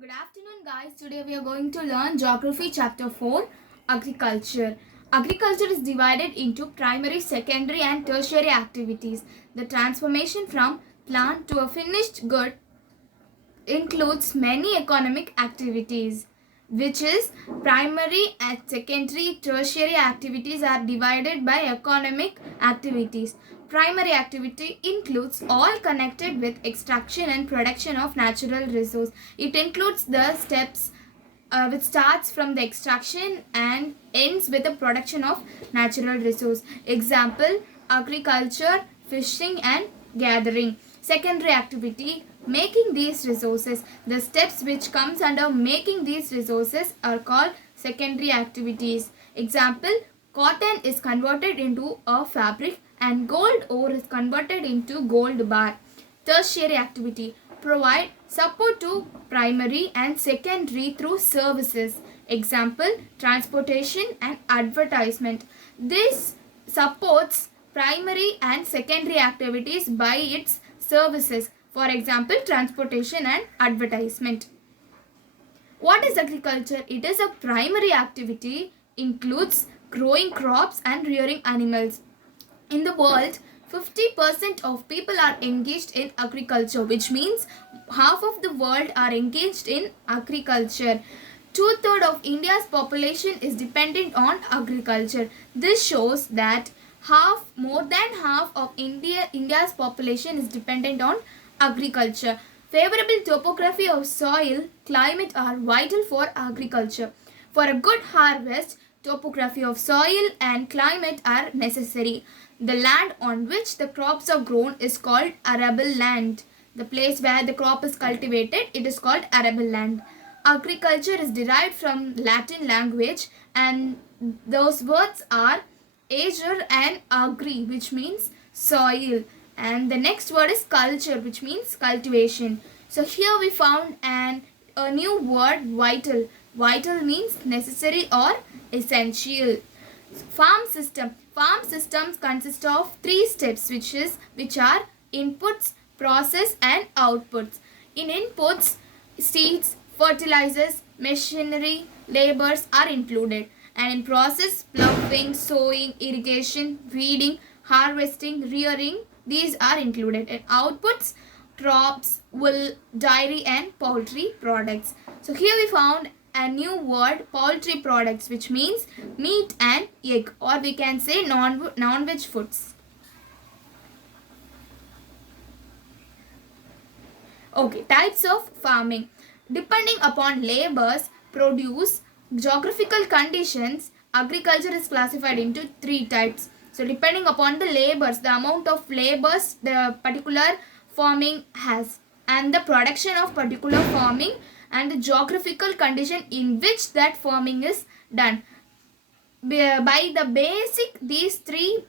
Good afternoon, guys. Today we are going to learn Geography Chapter 4 Agriculture. Agriculture is divided into primary, secondary, and tertiary activities. The transformation from plant to a finished good includes many economic activities, which is primary and secondary tertiary activities are divided by economic activities. Primary activity includes all connected with extraction and production of natural resource. It includes the steps which starts from the extraction and ends with the production of natural resource. Example, agriculture, fishing and gathering. Secondary activity, making these resources. The steps which comes under making these resources are called secondary activities. Example, cotton is converted into a fabric and gold ore is converted into gold bar. Tertiary activity, provide support to primary and secondary through services. Example, transportation and advertisement. This supports primary and secondary activities by its services. For example, transportation and advertisement. What is agriculture? It is a primary activity, includes growing crops and rearing animals. In the world, 50% of people are engaged in agriculture, which means half of the world are engaged in agriculture. Two-thirds of India's population is dependent on agriculture. This shows that more than half of India's population is dependent on agriculture. Favorable topography of soil, climate are vital for agriculture. For a good harvest, topography of soil and climate are necessary. The land on which the crops are grown is called arable land. The place where the crop is cultivated, it is called arable land. Agriculture is derived from Latin language and those words are ager and agri, which means soil. And the next word is culture, which means cultivation. So here we found a new word, vital. Vital means necessary or essential. Farm system. Farm systems consist of three steps, which are inputs, process and outputs. In inputs, seeds, fertilizers, machinery, labors are included. And in process, ploughing, sowing, irrigation, weeding, harvesting, rearing, these are included. And outputs, crops, wool, dairy and poultry products. So here we found a new word, poultry products, which means meat and egg, or we can say non-veg foods. Okay, types of farming. Depending upon labors, produce, geographical conditions, agriculture is classified into three types. So depending upon the labors, the amount of labors the particular farming has, and the production of particular farming, and the geographical condition in which that farming is done. By the basic these three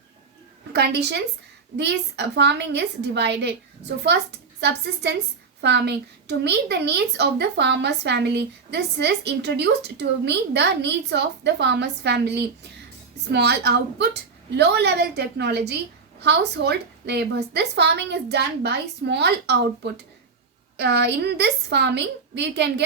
conditions, this farming is divided. So first, subsistence farming, to meet the needs of the farmer's family. This is introduced to meet the needs of the farmer's family. Small output, low level technology, household labors. This farming is done by small output. In this farming we can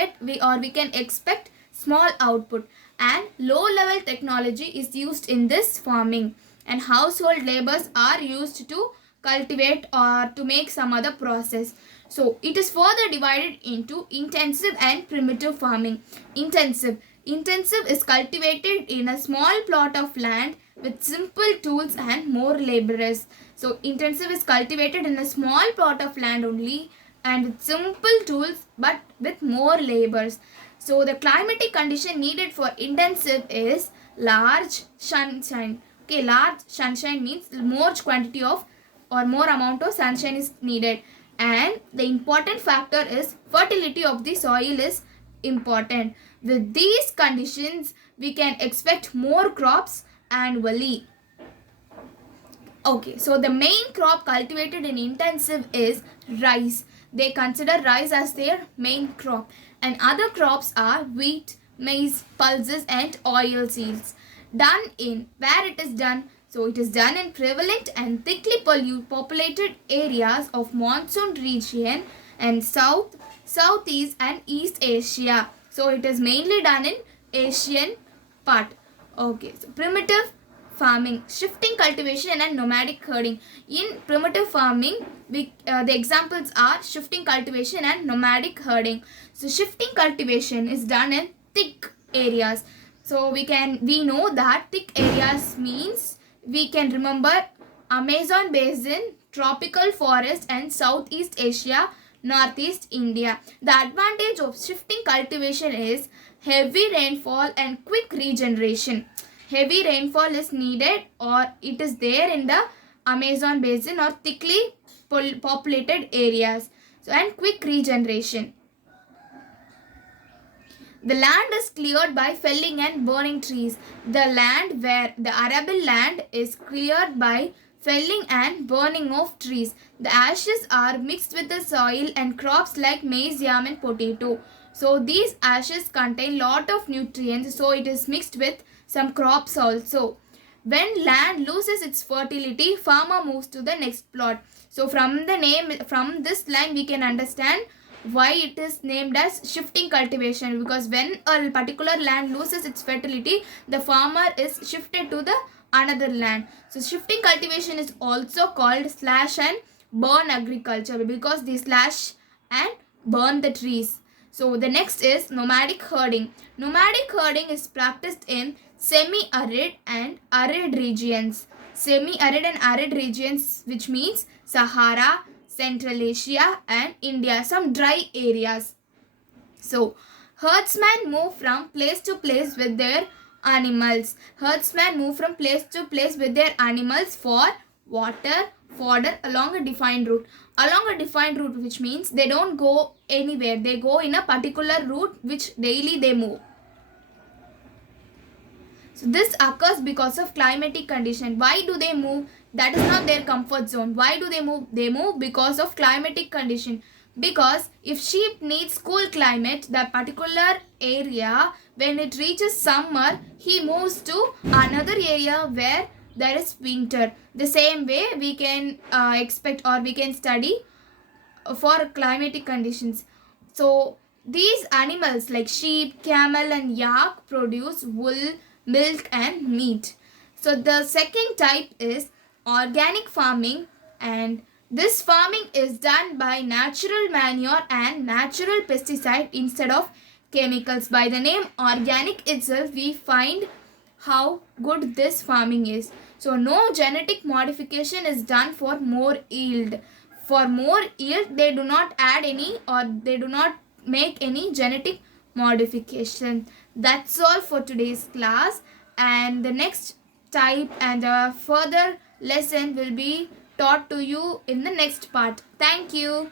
expect small output, and low level technology is used in this farming, and household labors are used to cultivate or to make some other process. So it is further divided into intensive and primitive farming. Intensive is cultivated in a small plot of land with simple tools and more laborers. So intensive is cultivated in a small plot of land only and with simple tools but with more labors. So the climatic condition needed for intensive is large sunshine. Okay, large sunshine means more quantity of or more amount of sunshine is needed, and the important factor is fertility of the soil is important. With these conditions we can expect more crops annually. Okay, so the main crop cultivated in intensive is rice. They consider rice as their main crop, and other crops are wheat, maize, pulses and oil seeds. Done in where it is done. So it is done in prevalent and thickly populated areas of monsoon region and south, Southeast and East Asia. So it is mainly done in Asian part. Okay, so primitive farming, shifting cultivation and nomadic herding. In primitive farming, the examples are shifting cultivation and nomadic herding. So shifting cultivation is done in thick areas. So we know that thick areas means we can remember Amazon basin, tropical forest and Southeast Asia, Northeast India. The advantage of shifting cultivation is heavy rainfall and quick regeneration. Heavy rainfall is needed or it is there in the Amazon basin or thickly populated areas. So and quick regeneration. The land is cleared by felling and burning trees. The land where the arable land is cleared by felling and burning of trees. The ashes are mixed with the soil and crops like maize, yam and potato. So these ashes contain lot of nutrients, so it is mixed with some crops also. When land loses its fertility, farmer moves to the next plot. So from this line we can understand why it is named as shifting cultivation, because when a particular land loses its fertility, the farmer is shifted to the another land. So shifting cultivation is also called slash and burn agriculture, because they slash and burn the trees. So the next is nomadic herding. Nomadic herding is practiced in semi-arid and arid regions. Semi-arid and arid regions, which means Sahara, Central Asia and India, some dry areas. So, herdsmen move from place to place with their animals. Herdsmen move from place to place with their animals for water, fodder along a defined route. Along a defined route, which means they don't go anywhere. They go in a particular route which daily they move. So this occurs because of climatic condition. Why do they move? That is not their comfort zone. Why do they move? They move because of climatic condition. Because if sheep needs cool climate, that particular area, when it reaches summer, he moves to another area where there is winter. The same way we can expect or we can study for climatic conditions. So these animals like sheep, camel and yak produce wool, milk and meat. So the second type is organic farming, and this farming is done by natural manure and natural pesticide instead of chemicals. By the name organic itself, we find how good this farming is. So no genetic modification is done for more yield. For more yield, they do not add any or they do not make any genetic modification. That's all for today's class, and the next type and the further lesson will be taught to you in the next part. Thank you.